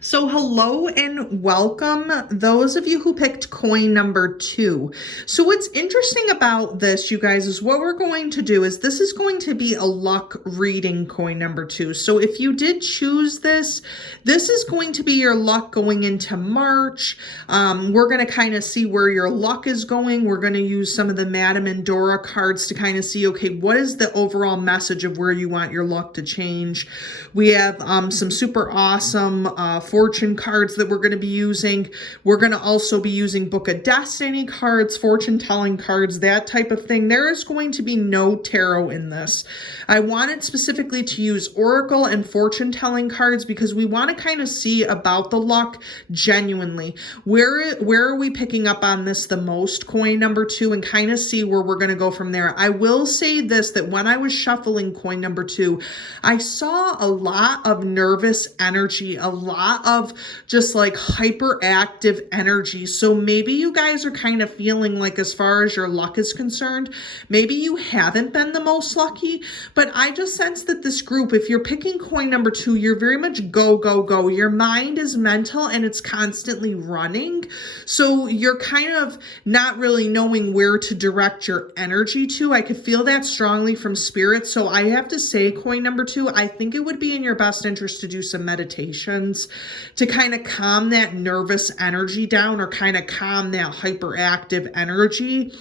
So hello and welcome, those of you who picked coin number 2. So what's interesting about this, you guys, is what we're going to do is this is going to be a luck reading coin number 2. So if you did choose this, this is going to be your luck going into March. We're going to kind of see where your luck is going. We're going to use some of the Madame and Dora cards to kind of see, okay, what is the overall message of where you want your luck to change. We have some super awesome fortune cards that we're going to be using. We're going to also be using Book of Destiny cards, fortune telling cards, that type of thing. There is going to be no tarot in this. I wanted specifically to use oracle and fortune telling cards because we want to kind of see about the luck genuinely. Where are we picking up on this the most, coin number 2, and kind of see where we're going to go from there. I will say this, that when I was shuffling coin number 2, I saw a lot of nervous energy, a lot of just like hyperactive energy. So maybe you guys are kind of feeling like, as far as your luck is concerned, maybe you haven't been the most lucky, but I just sense that this group, if you're picking coin number 2, you're very much go, go, go. Your mind is mental and it's constantly running. So you're kind of not really knowing where to direct your energy to. I could feel that strongly from spirit. So I have to say, coin number 2, I think it would be in your best interest to do some meditations to kind of calm that nervous energy down, or kind of calm that hyperactive energy.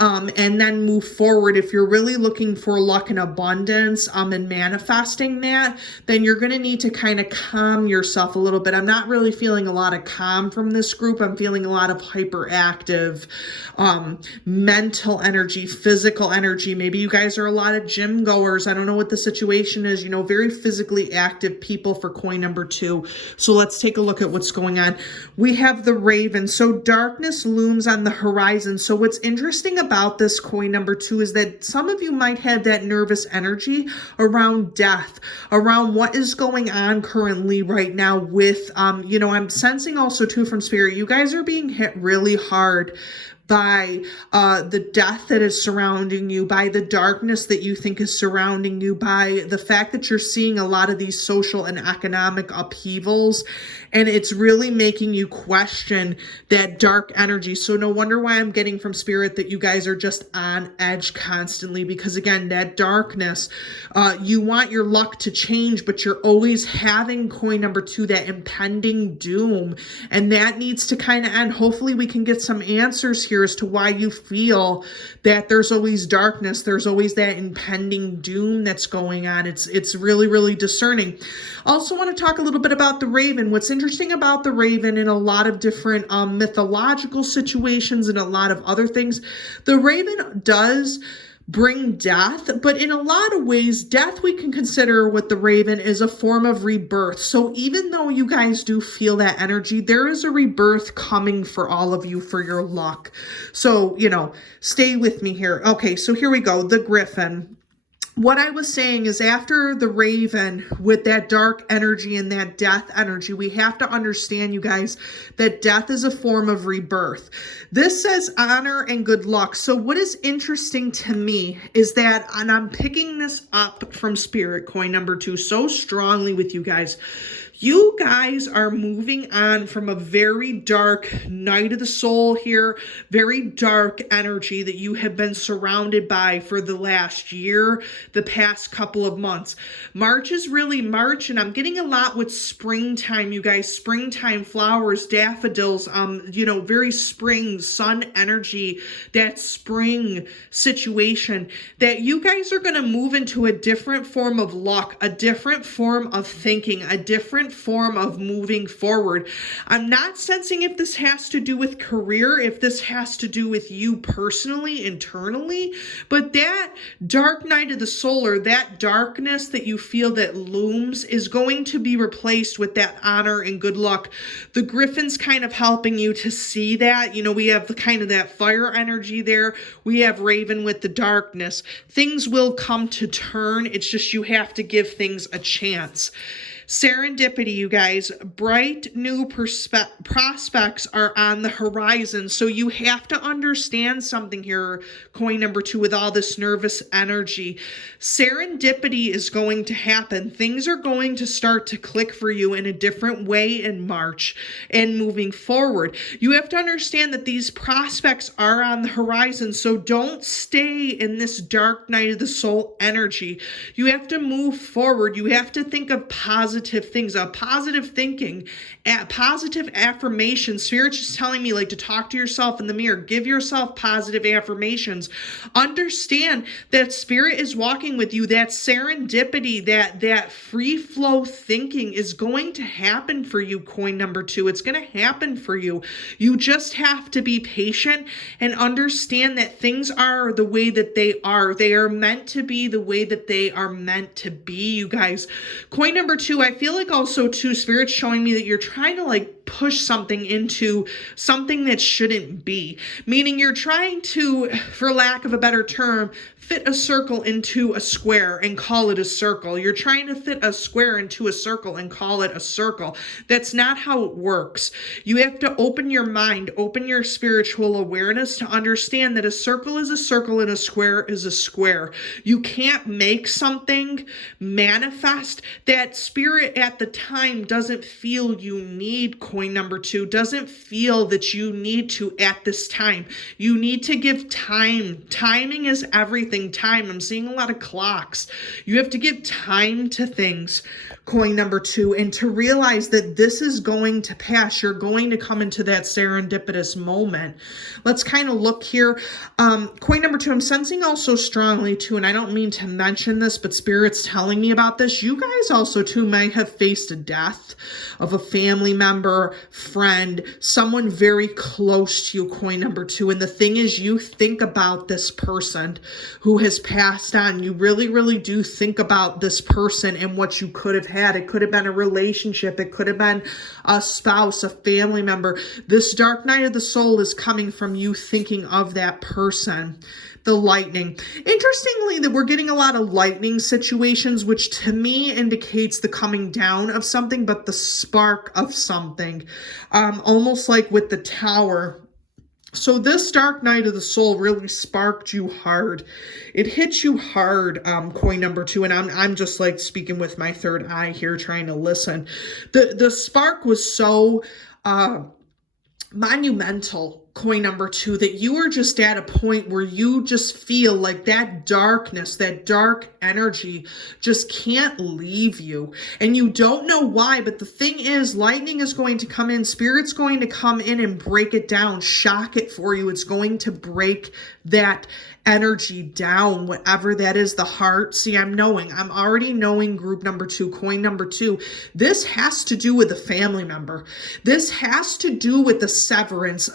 And then move forward. If you're really looking for luck and abundance and manifesting that, then you're going to need to kind of calm yourself a little bit. I'm not really feeling a lot of calm from this group. I'm feeling a lot of hyperactive mental energy, physical energy. Maybe you guys are a lot of gym goers. I don't know what the situation is, very physically active people for coin number 2. So let's take a look at what's going on. We have the Raven. So darkness looms on the horizon. So what's interesting about this coin number 2 is that some of you might have that nervous energy around death, around what is going on currently right now with, I'm sensing also too from spirit, you guys are being hit really hard by the death that is surrounding you, by the darkness that you think is surrounding you, by the fact that you're seeing a lot of these social and economic upheavals, and it's really making you question that dark energy. So no wonder why I'm getting from spirit that you guys are just on edge constantly, because again, that darkness, you want your luck to change, but you're always having, coin number 2, that impending doom, and that needs to kind of end. Hopefully we can get some answers here as to why you feel that there's always darkness, there's always that impending doom that's going on. It's really, really discerning. Also want to talk a little bit about the Raven. What's interesting about the Raven in a lot of different mythological situations and a lot of other things, the Raven does bring death, but in a lot of ways, death we can consider with the Raven is a form of rebirth. So even though you guys do feel that energy, there is a rebirth coming for all of you for your luck. So, stay with me here. Okay, so here we go. The Griffin. What I was saying is, after the Raven with that dark energy and that death energy, we have to understand, you guys, that death is a form of rebirth. This says honor and good luck. So what is interesting to me is that, and I'm picking this up from spirit, coin number 2, so strongly with you guys, you guys are moving on from a very dark night of the soul here, very dark energy that you have been surrounded by for the last year, the past couple of months. March is really March, and I'm getting a lot with springtime, you guys, springtime flowers, daffodils, very spring, sun energy, that spring situation, that you guys are going to move into a different form of luck, a different form of thinking, a different form of moving forward. I'm not sensing if this has to do with career, if this has to do with you personally, internally, but that dark night of the soul, or that darkness that you feel that looms, is going to be replaced with that honor and good luck. The Griffin's kind of helping you to see that. We have the kind of that fire energy there. We have Raven with the darkness. Things will come to turn. It's just you have to give things a chance. Serendipity, you guys. Bright new prospects are on the horizon. So you have to understand something here, coin number 2, with all this nervous energy. Serendipity is going to happen. Things are going to start to click for you in a different way in March and moving forward. You have to understand that these prospects are on the horizon. So don't stay in this dark night of the soul energy. You have to move forward. You have to think of positive things, positive thinking, positive affirmations. Spirit's just telling me like to talk to yourself in the mirror, give yourself positive affirmations. Understand that Spirit is walking with you. That serendipity, that free flow thinking is going to happen for you, coin number 2. It's going to happen for you. You just have to be patient and understand that things are the way that they are. They are meant to be the way that they are meant to be, you guys. Coin number 2, I feel like also too, Spirit's showing me that you're trying to like push something into something that shouldn't be. Meaning you're trying to, for lack of a better term, fit a circle into a square and call it a circle. You're trying to fit a square into a circle and call it a circle. That's not how it works. You have to open your mind, open your spiritual awareness to understand that a circle is a circle and a square is a square. You can't make something manifest that Spirit at the time doesn't feel you need, coin number 2, doesn't feel that you need to at this time. You need to give time. Timing is everything. Time. I'm seeing a lot of clocks. You have to give time to things, coin number 2, and to realize that this is going to pass. You're going to come into that serendipitous moment. Let's kind of look here. Coin number 2, I'm sensing also strongly too, and I don't mean to mention this, but Spirit's telling me about this. You guys also too might have faced a death of a family member, friend, someone very close to you, coin number 2. And the thing is, you think about this person who has passed on. You really, really do think about this person and what you could have had. It could have been a relationship. It could have been a spouse, a family member. This dark night of the soul is coming from you thinking of that person. The lightning. Interestingly, that we're getting a lot of lightning situations, which to me indicates the coming down of something, but the spark of something. Almost like with the tower. So this dark night of the soul really sparked you hard. It hit you hard, coin number 2. And I'm just like speaking with my third eye here, trying to listen. The spark was so monumental, coin number 2, that you are just at a point where you just feel like that darkness, that dark energy just can't leave you. And you don't know why, but the thing is, lightning is going to come in. Spirit's going to come in and break it down, shock it for you. It's going to break that energy down, whatever that is, the heart. See, I'm already knowing group number 2, coin number 2. This has to do with a family member. This has to do with a severance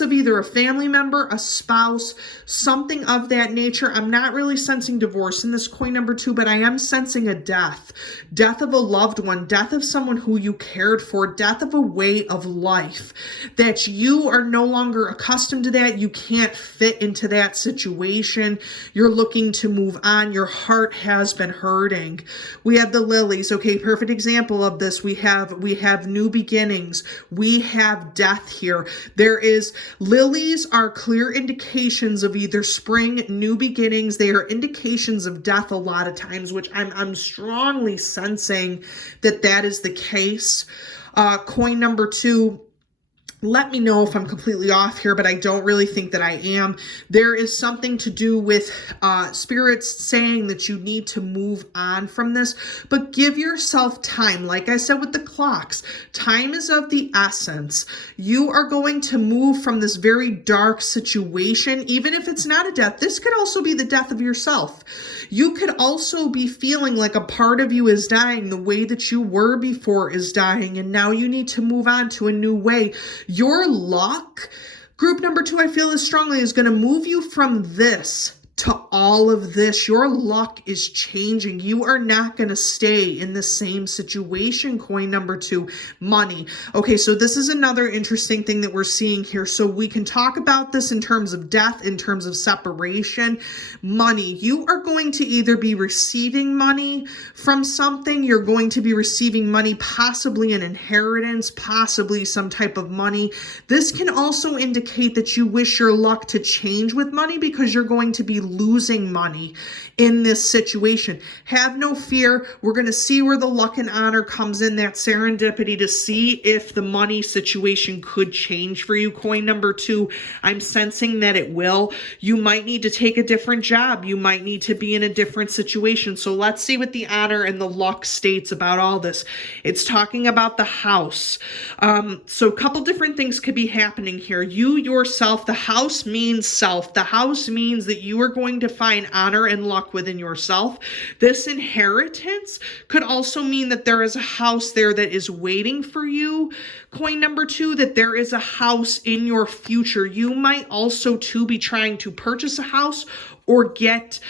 of either a family member, a spouse, something of that nature. I'm not really sensing divorce in this, coin number 2, but I am sensing a death of a loved one, death of someone who you cared for, death of a way of life that you are no longer accustomed to, that you can't fit into that situation. You're looking to move on. Your heart has been hurting. We have the lilies. Okay, perfect example of this. We have new beginnings. We have death here. Lilies are clear indications of either spring, new beginnings. They are indications of death a lot of times, which I'm strongly sensing that is the case. Coin number 2. Let me know if I'm completely off here, but I don't really think that I am. There is something to do with spirits saying that you need to move on from this, but give yourself time. Like I said with the clocks, time is of the essence. You are going to move from this very dark situation, even if it's not a death. This could also be the death of yourself. You could also be feeling like a part of you is dying, the way that you were before is dying, and now you need to move on to a new way. Your luck, group number 2, I feel as strongly, is going to move you from this to all of this. Your luck is changing. You are not going to stay in the same situation. Coin number 2, money. Okay, so this is another interesting thing that we're seeing here. So we can talk about this in terms of death, in terms of separation. Money. You are going to either be receiving money from something, you're going to be receiving money, possibly an inheritance, possibly some type of money. This can also indicate that you wish your luck to change with money because you're going to be losing money in this situation. Have no fear. We're going to see where the luck and honor comes in, that serendipity, to see if the money situation could change for you. Coin number 2, I'm sensing that it will. You might need to take a different job. You might need to be in a different situation. So let's see what the honor and the luck states about all this. It's talking about the house. So a couple different things could be happening here. You yourself, the house means self. The house means that you are going to find honor and luck within yourself. This inheritance could also mean that there is a house there that is waiting for you. Coin number 2, that there is a house in your future. You might also too be trying to purchase a house or get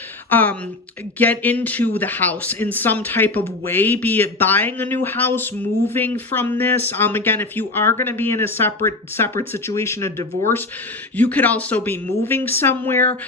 into the house in some type of way, be it buying a new house, moving from this. Again, if you are going to be in a separate situation, a divorce, you could also be moving somewhere.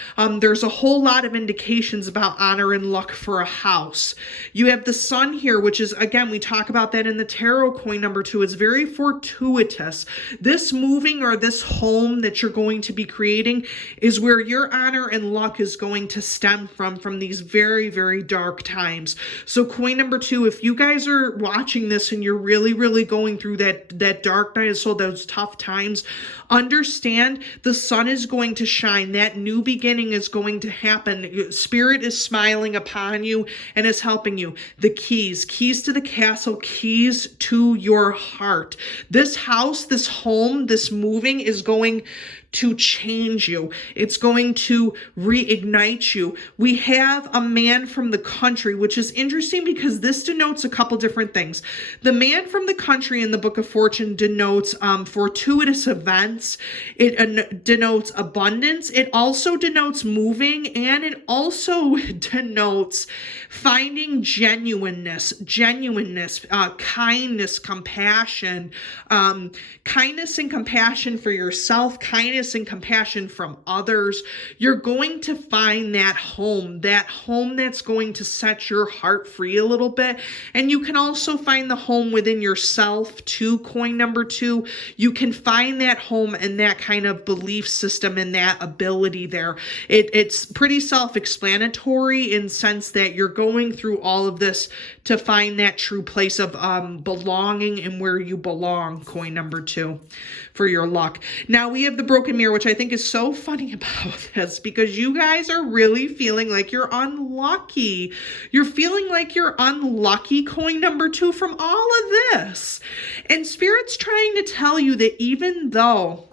There's a whole lot of indications about honor and luck for a house. You have the sun here, which is, again, we talk about that in the tarot. Coin number 2, it's very fortuitous. This moving or this home that you're going to be creating is where your honor and luck is going to stem from these very, very dark times. So coin number 2, if you guys are watching this and you're really, really going through that dark night, so those tough times, understand the sun is going to shine. That new beginning is going to happen. Spirit is smiling upon you and is helping you. The keys to the castle, keys to your heart. This house, this home, this moving is going to change you. It's going to reignite you. We have a man from the country, which is interesting because this denotes a couple different things. The man from the country in the Book of Fortune denotes fortuitous events. It denotes abundance. It also denotes moving, and it also denotes finding genuineness, kindness, compassion, kindness and compassion for yourself, kindness and compassion from others. You're going to find that home that's going to set your heart free a little bit. And you can also find the home within yourself too. Coin number 2, you can find that home and that kind of belief system and that ability there. It's pretty self-explanatory in sense that you're going through all of this to find that true place of belonging and where you belong. Coin number 2 for your luck. Now we have the broken mirror, which I think is so funny about this because you guys are really feeling like you're unlucky. You're feeling like you're unlucky, coin number 2, from all of this. And Spirit's trying to tell you that even though,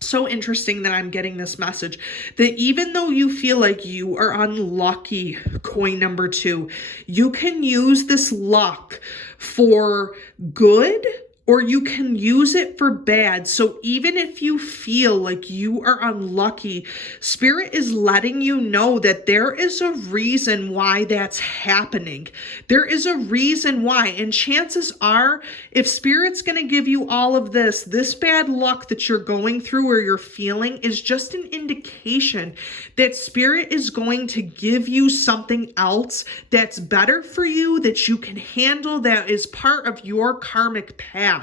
so interesting that I'm getting this message, that even though you feel like you are unlucky, coin number 2, you can use this luck for good, or you can use it for bad. So even if you feel like you are unlucky, Spirit is letting you know that there is a reason why that's happening. There is a reason why. And chances are, if Spirit's going to give you all of this bad luck that you're going through or you're feeling is just an indication that Spirit is going to give you something else that's better for you, that you can handle, that is part of your karmic path.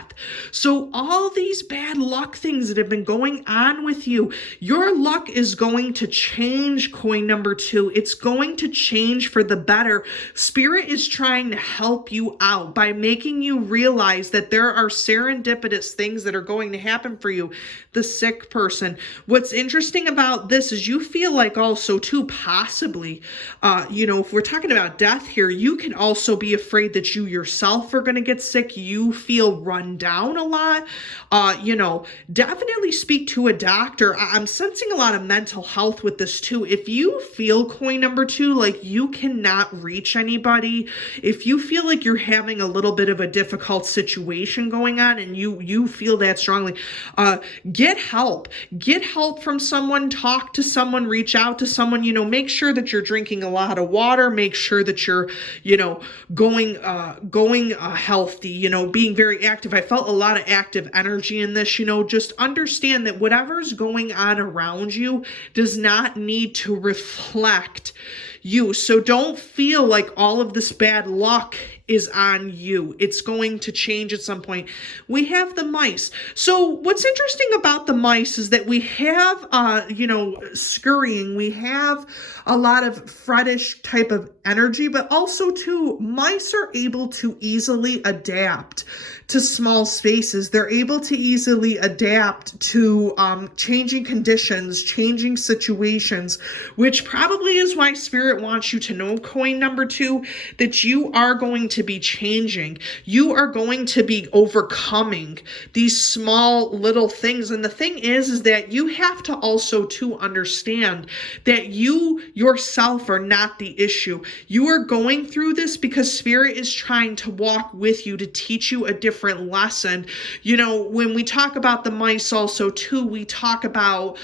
So all these bad luck things that have been going on with you, your luck is going to change, coin number 2. It's going to change for the better. Spirit is trying to help you out by making you realize that there are serendipitous things that are going to happen for you. The sick person. What's interesting about this is you feel like also too, possibly, if we're talking about death here, you can also be afraid that you yourself are going to get sick. You feel run run down a lot, definitely speak to a doctor. I'm sensing a lot of mental health with this too. If you feel, coin number 2, like you cannot reach anybody, if you feel like you're having a little bit of a difficult situation going on and you feel that strongly, get help. Get help from someone, talk to someone, reach out to someone, make sure that you're drinking a lot of water, make sure that you're, going healthy, being very active. I felt a lot of active energy in this, just understand that whatever's going on around you does not need to reflect you. So don't feel like all of this bad luck is on you. It's going to change at some point. We have the mice. So what's interesting about the mice is that we have, scurrying. We have a lot of frettish type of energy, but also too, mice are able to easily adapt to small spaces. They're able to easily adapt to changing conditions, changing situations, which probably is why Spirit wants you to know, coin number 2, that you are going to be changing. You are going to be overcoming these small little things. And the thing is that you have to also to understand that you yourself are not the issue. You are going through this because Spirit is trying to walk with you to teach you a different lesson. When we talk about the mice also too, we talk about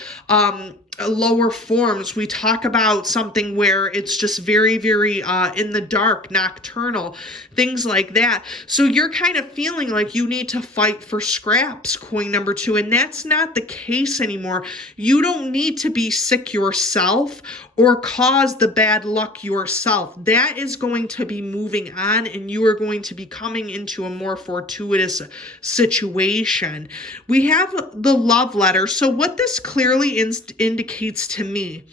lower forms. We talk about something where it's just very, very in the dark, nocturnal, things like that. So you're kind of feeling like you need to fight for scraps, coin number 2, and that's not the case anymore. You don't need to be sick yourself or cause the bad luck yourself. That is going to be moving on, and you are going to be coming into a more fortuitous situation. We have the love letter. So what this clearly indicates to me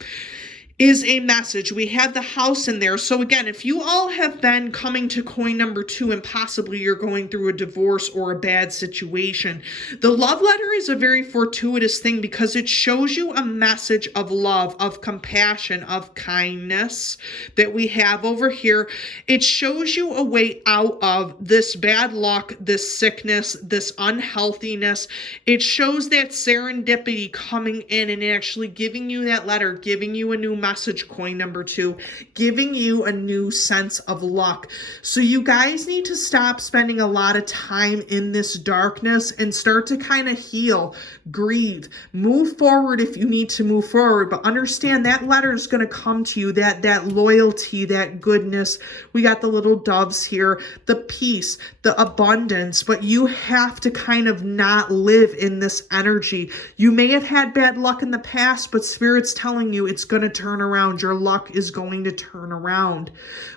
is a message. We have the house in there. So again, if you all have been coming to coin number 2 and possibly you're going through a divorce or a bad situation, the love letter is a very fortuitous thing because it shows you a message of love, of compassion, of kindness that we have over here. It shows you a way out of this bad luck, this sickness, this unhealthiness. It shows that serendipity coming in and actually giving you that letter, giving you a new message, coin number 2, giving you a new sense of luck. So you guys need to stop spending a lot of time in this darkness and start to kind of heal, grieve, move forward if you need to move forward, but understand that letter is going to come to you, that loyalty, that goodness. We got the little doves here, the peace, the abundance, but you have to kind of not live in this energy. You may have had bad luck in the past, but Spirit's telling you it's going to turn around. Your luck is going to turn around.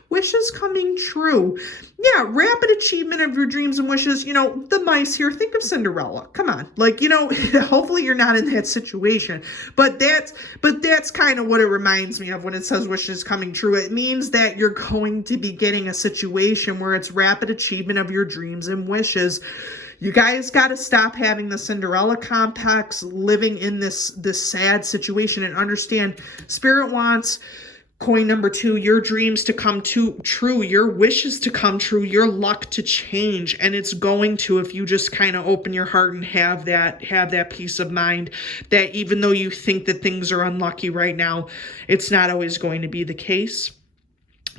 Wishes coming true. Yeah, rapid achievement of your dreams and wishes. The mice here, think of Cinderella. Come on. Hopefully you're not in that situation. But that's kind of what it reminds me of when it says wishes coming true. It means that you're going to be getting a situation where it's rapid achievement of your dreams and wishes. You guys got to stop having the Cinderella complex, living in this sad situation, and understand Spirit wants, coin number 2, your dreams to come true, your wishes to come true, your luck to change. And it's going to, if you just kind of open your heart and have that peace of mind that even though you think that things are unlucky right now, it's not always going to be the case.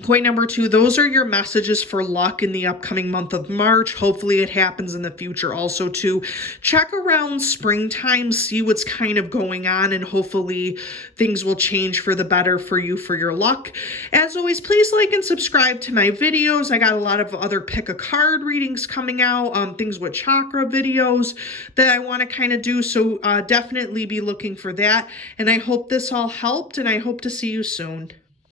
Coin number 2, those are your messages for luck in the upcoming month of March. Hopefully it happens in the future also too. Check around springtime, see what's kind of going on, and hopefully things will change for the better for you, for your luck. As always, please like and subscribe to my videos. I got a lot of other pick a card readings coming out, things with chakra videos that I want to kind of do. So definitely be looking for that. And I hope this all helped, and I hope to see you soon.